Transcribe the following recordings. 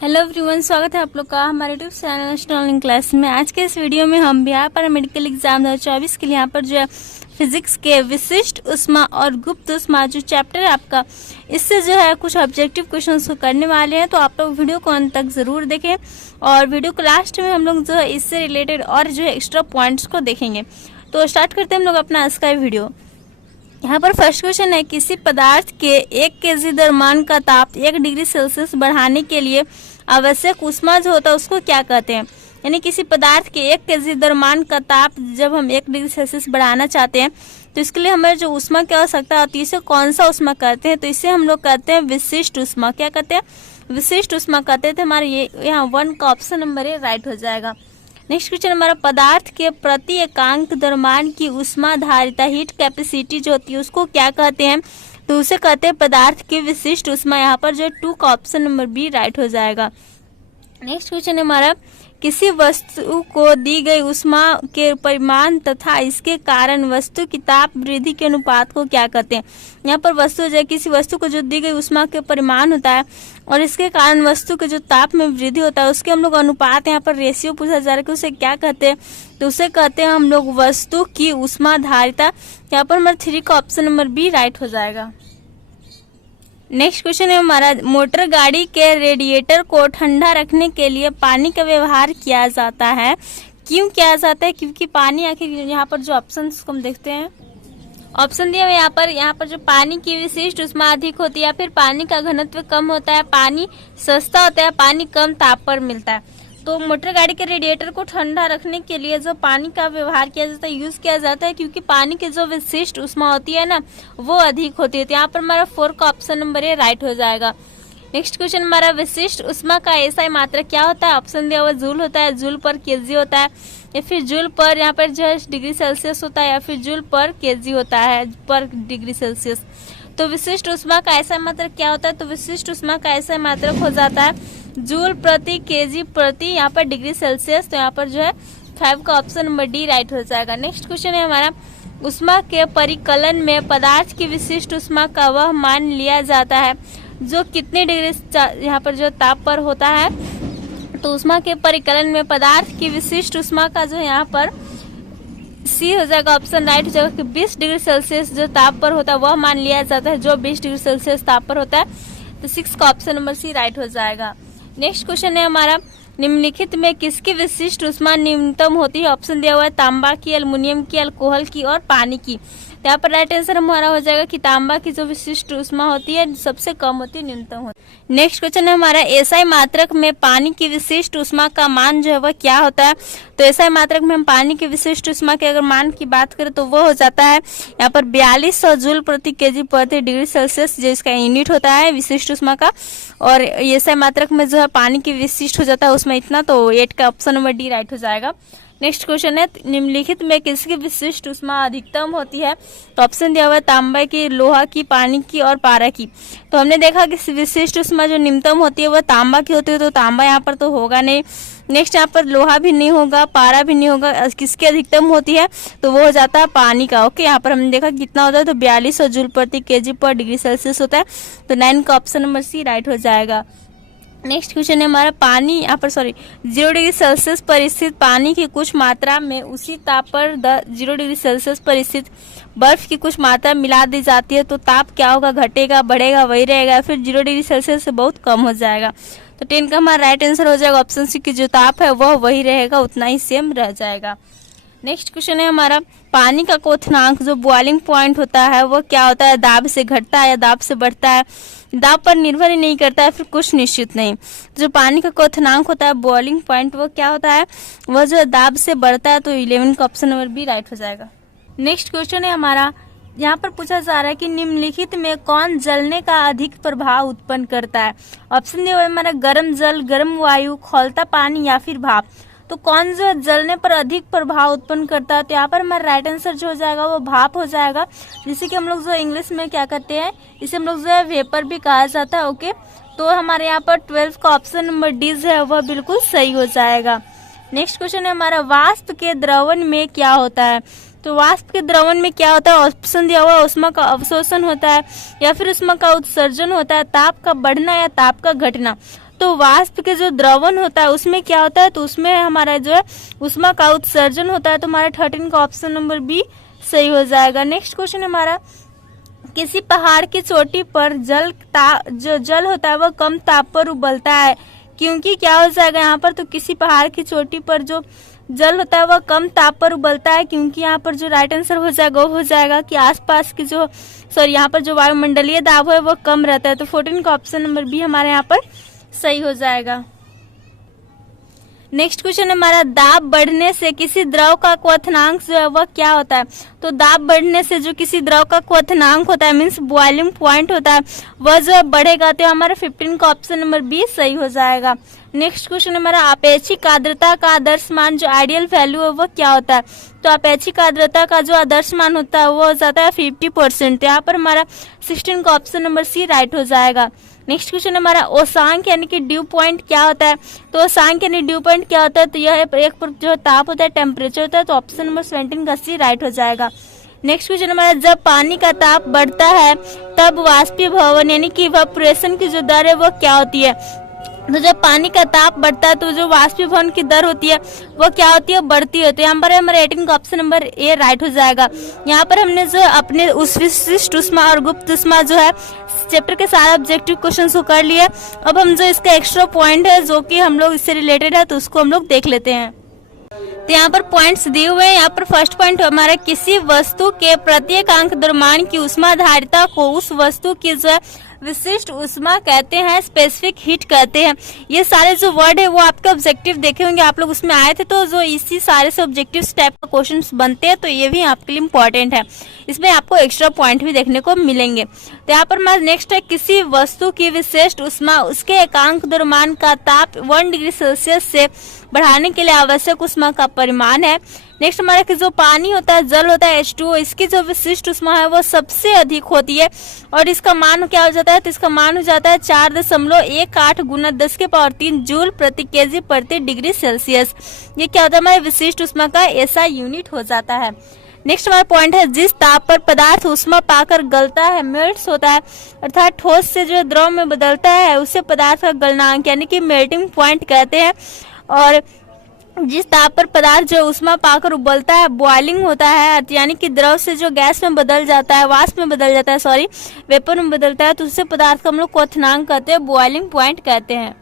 Hello everyone, स्वागत है आप लोग का हमारे यूट्यूब चैनल स्टॉलिंग क्लास में। आज के इस वीडियो में हम बिहार पैरामेडिकल एग्जाम 2024 के लिए यहाँ पर जो है फिजिक्स के विशिष्ट उष्मा और गुप्त उष्मा जो चैप्टर है आपका, इससे जो है कुछ ऑब्जेक्टिव क्वेश्चंस को करने वाले हैं। तो आप लोग वीडियो को अंत तक जरूर देखें और वीडियो को लास्ट में हम लोग जो है इससे रिलेटेड और जो है एक्स्ट्रा पॉइंट्स को देखेंगे। तो स्टार्ट करते हैं हम लोग अपना आज का वीडियो। यहाँ पर फर्स्ट क्वेश्चन है, किसी पदार्थ के 1 केजी द्रव्यमान का ताप 1 डिग्री सेल्सियस बढ़ाने के लिए आवश्यक ऊष्मा जो होता है उसको क्या कहते हैं। यानी किसी पदार्थ के 1 केजी द्रव्यमान का ताप जब हम 1 डिग्री सेल्सियस बढ़ाना चाहते हैं तो इसके लिए हमें जो ऊष्मा की आवश्यकता होती है इसे कौन सा ऊष्मा कहते हैं। तो इसे हम लोग कहते हैं विशिष्ट ऊष्मा। क्या कहते हैं? विशिष्ट ऊष्मा कहते थे। हमारे ये यहाँ 1 का ऑप्शन नंबर ए राइट हो जाएगा। नेक्स्ट क्वेश्चन हमारा, पदार्थ के प्रति एकांक द्रव्यमान की उष्मा धारिता हीट कैपेसिटी जो होती है उसको क्या कहते हैं। तो उसे कहते हैं पदार्थ की विशिष्ट उष्मा। यहाँ पर जो 2 का ऑप्शन नंबर बी राइट हो जाएगा। नेक्स्ट क्वेश्चन है हमारा, किसी वस्तु को दी गई उष्मा के परिमाण तथा इसके कारण वस्तु की ताप वृद्धि के अनुपात को क्या कहते हैं। यहाँ पर वस्तु जो किसी वस्तु को जो दी गई उष्मा के परिमाण होता है और इसके कारण वस्तु के जो ताप में वृद्धि होता है उसके हम लोग अनुपात, यहाँ पर रेशियो पूछा जा रहा है कि उसे क्या कहते हैं। तो उसे कहते हैं हम लोग वस्तु की उष्मा धारिता। यहाँ पर हमारा 3 का ऑप्शन नंबर बी राइट हो जाएगा। नेक्स्ट क्वेश्चन है हमारा, मोटर गाड़ी के रेडिएटर को ठंडा रखने के लिए पानी का व्यवहार किया जाता है। क्यों किया जाता है? क्योंकि पानी आखिर, यहाँ पर जो ऑप्शन को हम देखते हैं, ऑप्शन दिया हुआ यहाँ पर जो पानी की विशिष्ट उष्मा अधिक होती है या फिर पानी का घनत्व कम होता है, पानी सस्ता होता है, पानी कम ताप पर मिलता है। तो मोटर गाड़ी के रेडिएटर को ठंडा रखने के लिए जो पानी का व्यवहार किया जाता है, यूज किया जाता है, क्योंकि पानी की जो विशिष्ट उष्मा होती है ना वो अधिक होती है। तो यहाँ पर हमारा 4 का ऑप्शन नंबर ए राइट हो जाएगा। नेक्स्ट क्वेश्चन हमारा, विशिष्ट उष्मा का एसआई मात्रक क्या होता है। ऑप्शन दिया हुआ जूल होता है, जूल पर केजी होता है, या फिर जूल पर यहाँ पर जो है डिग्री सेल्सियस होता है, या फिर जूल पर केजी होता है पर डिग्री सेल्सियस। तो विशिष्ट उष्मा का एसआई मात्रक क्या होता है। तो विशिष्ट उष्मा का एसआई मात्रक हो जाता है जूल प्रति केजी प्रति यहाँ पर डिग्री सेल्सियस। तो यहाँ पर जो है 5 का ऑप्शन नंबर डी राइट हो जाएगा। नेक्स्ट क्वेश्चन है हमारा, उष्मा के परिकलन में पदार्थ की विशिष्ट उष्मा का वह मान लिया जाता है जो कितने डिग्री यहाँ पर जो ताप पर होता है। तो उष्मा के परिकलन में पदार्थ की विशिष्ट उष्मा का जो यहाँ पर सी हो जाएगा, ऑप्शन राइट हो जाएगा कि 20 डिग्री सेल्सियस जो ताप पर होता है वह मान लिया जाता है जो 20 डिग्री सेल्सियस ताप पर होता है। तो 6 का ऑप्शन नंबर सी राइट हो जाएगा। नेक्स्ट क्वेश्चन है हमारा, निम्नलिखित में किसकी विशिष्ट उष्मा न्यूनतम होती है। ऑप्शन दिया हुआ है तांबा की, एल्युमिनियम की, अल्कोहल की और पानी की। तो यहाँ पर राइट आंसर हमारा हो जाएगा कि तांबा की जो विशिष्ट उष्मा होती है सबसे कम होती है, न्यूनतम होती है। नेक्स्ट क्वेश्चन है हमारा, एसआई मात्रक में पानी की विशिष्ट उष्मा का मान जो है वह क्या होता है। तो एसआई मात्रक में हम पानी की विशिष्ट उष्मा के अगर मान की बात करें तो वो हो जाता है यहाँ पर 4200 जूल प्रति केजी प्रति डिग्री सेल्सियस, जो इसका यूनिट होता है विशिष्ट उष्मा का। और एसआई मात्रक में जो है पानी की विशिष्ट हो जाता है उसमें इतना। तो 8 का ऑप्शन नंबर डी राइट हो जाएगा। नेक्स्ट क्वेश्चन है, निम्नलिखित में किसकी विशिष्ट उष्मा अधिकतम होती है। तो ऑप्शन दिया हुआ है तांबा की, लोहा की, पानी की और पारा की। तो हमने देखा कि विशिष्ट उष्मा जो निम्नतम होती है वह तांबा की होती है, तो तांबा यहाँ पर तो होगा नहीं। नेक्स्ट यहाँ पर लोहा भी नहीं होगा, पारा भी नहीं होगा। किसकी अधिकतम होती है तो वो हो जाता है पानी का। ओके, यहाँ पर हमने देखा कितना होता है तो 4200 जूल प्रति केजी पर डिग्री सेल्सियस होता है। तो 9 का ऑप्शन नंबर सी राइट हो जाएगा। नेक्स्ट क्वेश्चन है हमारा, पानी यहाँ पर 0 डिग्री सेल्सियस पर स्थित पानी की कुछ मात्रा में उसी ताप पर 0 डिग्री सेल्सियस पर स्थित बर्फ की कुछ मात्रा मिला दी जाती है तो ताप क्या होगा, घटेगा, बढ़ेगा, वही रहेगा, फिर 0 डिग्री सेल्सियस से बहुत कम हो जाएगा। तो 10 का हमारा राइट आंसर हो जाएगा ऑप्शन सी की जो ताप है वह वही रहेगा, उतना ही सेम रह जाएगा। नेक्स्ट क्वेश्चन है हमारा, पानी का क्वथनांक जो बॉइलिंग पॉइंट होता है वो क्या होता है। दाब से घटता है या दाब से बढ़ता है, दाब पर निर्भर ही नहीं करता है, फिर कुछ निश्चित नहीं। जो पानी का क्वथनांक होता है बॉइलिंग पॉइंट वो क्या होता है, वह जो दाब से बढ़ता है। तो 11 का ऑप्शन नंबर बी राइट हो जाएगा। नेक्स्ट क्वेश्चन है हमारा, यहाँ पर पूछा जा रहा है कि निम्नलिखित में कौन जलने का अधिक प्रभाव उत्पन्न करता है। ऑप्शन दिया हुआ है हमारा गर्म जल, गर्म वायु, खौलता पानी या फिर भाप। तो कौन जो जलने पर अधिक प्रभाव उत्पन्न करता है। तो यहाँ पर हमारा राइट आंसर जो हो जाएगा वो भाप हो जाएगा, जिसे कि हम लोग जो इंग्लिश में क्या कहते हैं, इसे हम लोग जो है वेपर भी कहा जाता है। ओके, तो हमारे यहाँ पर 12 का ऑप्शन नंबर डी है वह बिल्कुल सही हो जाएगा। नेक्स्ट क्वेश्चन है हमारा, वाष्प के द्रवण में क्या होता है। तो वाष्प के द्रवण में क्या होता है। ऑप्शन दिया हुआ उष्मा का अवशोषण होता है या फिर उष्मा का उत्सर्जन होता है, ताप का बढ़ना या ताप का घटना। तो वाष्प के जो द्रवण होता है उसमें क्या होता है, तो उसमें हमारा जो है ऊष्मा का उत्सर्जन होता है। तो हमारा 13 का ऑप्शन नंबर बी सही हो जाएगा। नेक्स्ट क्वेश्चन हमारा, किसी पहाड़ की चोटी पर जो जल होता है वह कम ताप पर उबलता है, क्योंकि क्या हो जाएगा यहाँ पर, तो किसी पहाड़ की चोटी पर जो जल होता है वह कम ताप पर उबलता है, क्योंकि यहाँ पर जो राइट आंसर हो जाएगा वो हो जाएगा कि आसपास की जो यहाँ पर जो वायुमंडलीय दाब है वो कम रहता है। तो 14 का ऑप्शन नंबर बी हमारे यहाँ पर सही हो जाएगा। नेक्स्ट क्वेश्चन हमारा, दाब बढ़ने से किसी द्रव का क्वथनांक जो है वह क्या होता है। तो दाब बढ़ने से जो किसी द्रव का क्वथनांक होता है मीन्स बॉइलिंग पॉइंट होता है वह जो है बढ़ेगा। तो हमारा 15 का ऑप्शन नंबर बी सही हो जाएगा। नेक्स्ट क्वेश्चन हमारा, अपेक्षिक आर्द्रता का आदर्श मान जो आइडियल वैल्यू है वह क्या होता है। तो अपेक्षिक आर्द्रता का जो आदर्श मान होता है वो हो जाता है 50%। यहाँ पर हमारा 16 का ऑप्शन नंबर सी राइट हो जाएगा। नेक्स्ट क्वेश्चन हमारा, ओसांक यानी कि ड्यू पॉइंट क्या होता है। तो ओसांक यानी ड्यू पॉइंट क्या होता है, तो यह एक जो ताप होता है टेम्परेचर होता है। तो ऑप्शन नंबर 17 का सी राइट हो जाएगा। नेक्स्ट क्वेश्चन हमारा, जब पानी का ताप बढ़ता है तब वाष्पीभवन यानी कि इवेपोरेशन की जो दर है वो क्या होती है। तो जब पानी का ताप बढ़ता है तो जो वाष्पीभवन की दर होती है वो क्या होती है, बढ़ती होती है। यहाँ पर हमारे 18 का ऑप्शन नंबर ए राइट हो जाएगा। यहाँ पर हमने जो अपने उस विशिष्ट ऊष्मा और गुप्त ऊष्मा जो है चैप्टर के सारे ऑब्जेक्टिव क्वेश्चन को कर लिए। अब हम जो इसका एक्स्ट्रा पॉइंट है जो कि हम लोग इससे रिलेटेड है तो उसको हम लोग देख लेते हैं। तो यहाँ पर पॉइंट्स दिए हुए हैं। यहाँ पर फर्स्ट पॉइंट हमारा, किसी वस्तु के प्रत्येक अंक द्रव्यमान की ऊष्माधारिता को उस वस्तु की जो है विशिष्ट ऊष्मा कहते हैं, स्पेसिफिक हीट कहते हैं। ये सारे जो वर्ड है वो आपके ऑब्जेक्टिव देखे होंगे आप लोग, उसमें आए थे। तो जो इसी सारे से ऑब्जेक्टिव टाइप का क्वेश्चंस बनते हैं तो ये भी आपके लिए इम्पोर्टेंट है। इसमें आपको एक्स्ट्रा पॉइंट भी देखने को मिलेंगे। तो यहाँ पर हमारा नेक्स्ट है, किसी वस्तु की विशिष्ट ऊष्मा उसके एकांक द्रव्यमान का ताप 1 डिग्री सेल्सियस से बढ़ाने के लिए आवश्यक ऊष्मा का परिमाण है। नेक्स्ट हमारा कि जो पानी होता है, जल होता है H2O, इसकी जो विशिष्ट ऊष्मा है वो सबसे अधिक होती है और इसका मान क्या हो जाता है, तो इसका मान हो जाता है 4.18 गुना 10⁻³ जूल प्रति केजी प्रति डिग्री सेल्सियस। ये क्या होता है, हमारे विशिष्ट ऊष्मा का ऐसा यूनिट हो जाता है। नेक्स्ट हमारा पॉइंट है, जिस ताप पर पदार्थ ऊष्मा पाकर गलता है, मेल्ट्स होता है, अर्थात ठोस से जो द्रव में बदलता है उसे पदार्थ का गलनांक यानी कि मेल्टिंग पॉइंट कहते हैं। और जिस ताप पर पदार्थ जो ऊष्मा पाकर उबलता है, बॉइलिंग होता है, यानी कि द्रव से जो गैस में बदल जाता है, वाष्प में बदल जाता है, वेपर में बदलता है, तो उससे पदार्थ को हम लोग क्वथनांक कहते हैं, बॉइलिंग पॉइंट कहते हैं।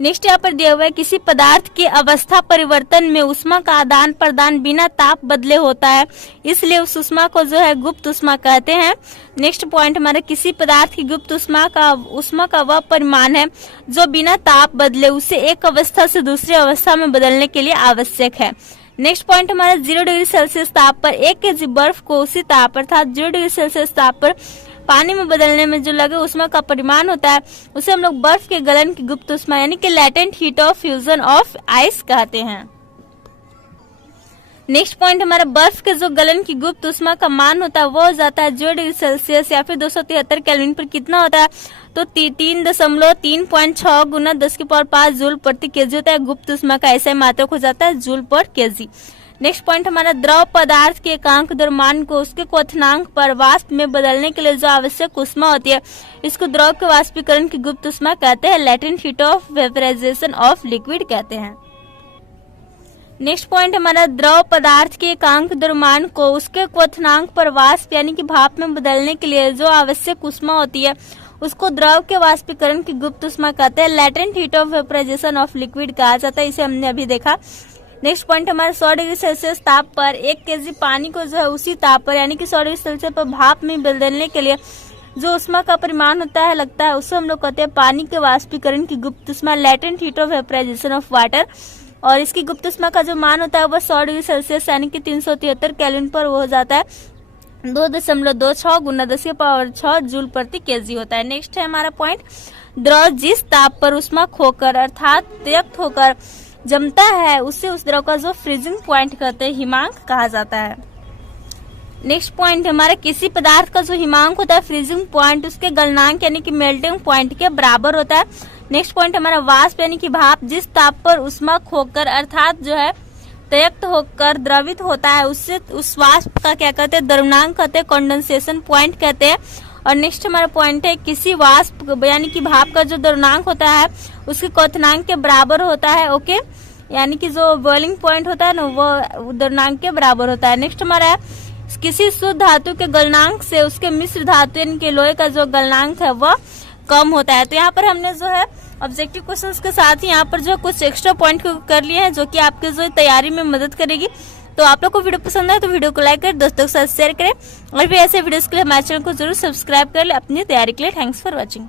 नेक्स्ट यहाँ पर दिया हुआ है, किसी पदार्थ की अवस्था परिवर्तन में ऊष्मा का आदान प्रदान बिना ताप बदले होता है, इसलिए उस ऊष्मा को जो है गुप्त ऊष्मा कहते हैं। नेक्स्ट पॉइंट हमारा, किसी पदार्थ की गुप्त ऊष्मा का वह परिमाण है जो बिना ताप बदले उसे एक अवस्था से दूसरी अवस्था में बदलने के लिए आवश्यक है। नेक्स्ट पॉइंट हमारा, 0 डिग्री सेल्सियस ताप पर 1 केजी बर्फ को उसी ताप अर्थात 0 डिग्री सेल्सियस ताप पर पानी में बदलने में जो लगे ऊष्मा का परिमाण होता है उसे हम लोग बर्फ के गलन की गुप्त ऊष्मा यानी कि latent heat of fusion of ice कहते हैं। नेक्स्ट पॉइंट हमारा, बर्फ के जो गलन की गुप्त ऊष्मा का मान होता है वो हो जाता है 0 डिग्री सेल्सियस या फिर 273 केल्विन पर कितना होता है, तो 3.6 गुना 10⁵ जूल प्रति केजी होता है। गुप्त ऊष्मा का ऐसा मात्रक हो जाता है जूल पर केजी। नेक्स्ट पॉइंट हमारा, द्रव पदार्थ के एकांक द्रव्यमान को उसके क्वथनांक पर वाष्प में बदलने के लिए जो आवश्यक ऊष्मा होती है इसको द्रव के वाष्पीकरण की गुप्त ऊष्मा कहते हैं, latent heat of vaporization of liquid कहते हैं। नेक्स्ट पॉइंट हमारा, द्रव पदार्थ के एकांक द्रव्यमान को उसके क्वथनांक पर वाष्प यानी कि भाप में बदलने के लिए जो आवश्यक ऊष्मा होती है उसको द्रव के वाष्पीकरण की गुप्त ऊष्मा कहते हैं, latent heat of vaporization of liquid कहा जाता है। इसे हमने अभी देखा। नेक्स्ट पॉइंट हमारा, 100 डिग्री सेल्सियस ताप पर 1 केजी पानी को जो है उसी ताप पर यानी कि 100 डिग्री सेल्सियस पर भाप में बदलने के लिए जो ऊष्मा का परिमाण होता है लगता है उसे हम लोग कहते हैं पानी के वाष्पीकरण की गुप्त ऊष्मा, latent heat of vaporization of water. और इसकी गुप्त ऊष्मा का जो मान होता है वह 100 डिग्री सेल्सियस यानी कि 373 केल्विन पर वो हो जाता है 2.26 गुना 10⁻6 जूल प्रति केजी होता है। नेक्स्ट है हमारा पॉइंट, द्रव जिस ताप पर ऊष्मा खोकर अर्थात त्यक्त होकर जमता है उसे उस द्रव का जो फ्रीजिंग पॉइंट कहते हैं, हिमांक कहा जाता है। नेक्स्ट पॉइंट हमारा, किसी पदार्थ का जो हिमांक होता है फ्रीजिंग पॉइंट उसके गलनांक यानी कि मेल्टिंग पॉइंट के बराबर होता है। नेक्स्ट पॉइंट हमारा, वाष्प यानी कि भाप जिस ताप पर ऊष्मा खोकर अर्थात जो है त्यक्त होकर द्रवित होता है उससे उस वाष्प का क्या कहते हैं, द्रव्यनांक कहते हैं, कंडेंसेशन पॉइंट कहते हैं। और नेक्स्ट हमारा पॉइंट है किसी वाष्प यानी कि भाप का जो द्रव्यमान होता है उसके क्वथनांक के बराबर होता है। ओके, यानी कि जो बॉइलिंग पॉइंट होता है ना वो द्रव्यमान के बराबर होता है। नेक्स्ट हमारा है किसी शुद्ध धातु के गलनांक से उसके मिश्र धातु यानी कि लोहे का जो गलनांक है वह कम होता है। तो यहाँ पर हमने जो है ऑब्जेक्टिव क्वेश्चंस के साथ ही यहाँ पर जो कुछ एक्स्ट्रा पॉइंट कर लिए हैं जो कि आपके जो तैयारी में मदद करेगी। तो आप लोग को वीडियो पसंद है तो वीडियो को लाइक करें, दोस्तों के साथ शेयर करें और भी ऐसे वीडियोस के लिए हमारे चैनल को जरूर सब्सक्राइब कर ले अपनी तैयारी के लिए। Thanks for watching.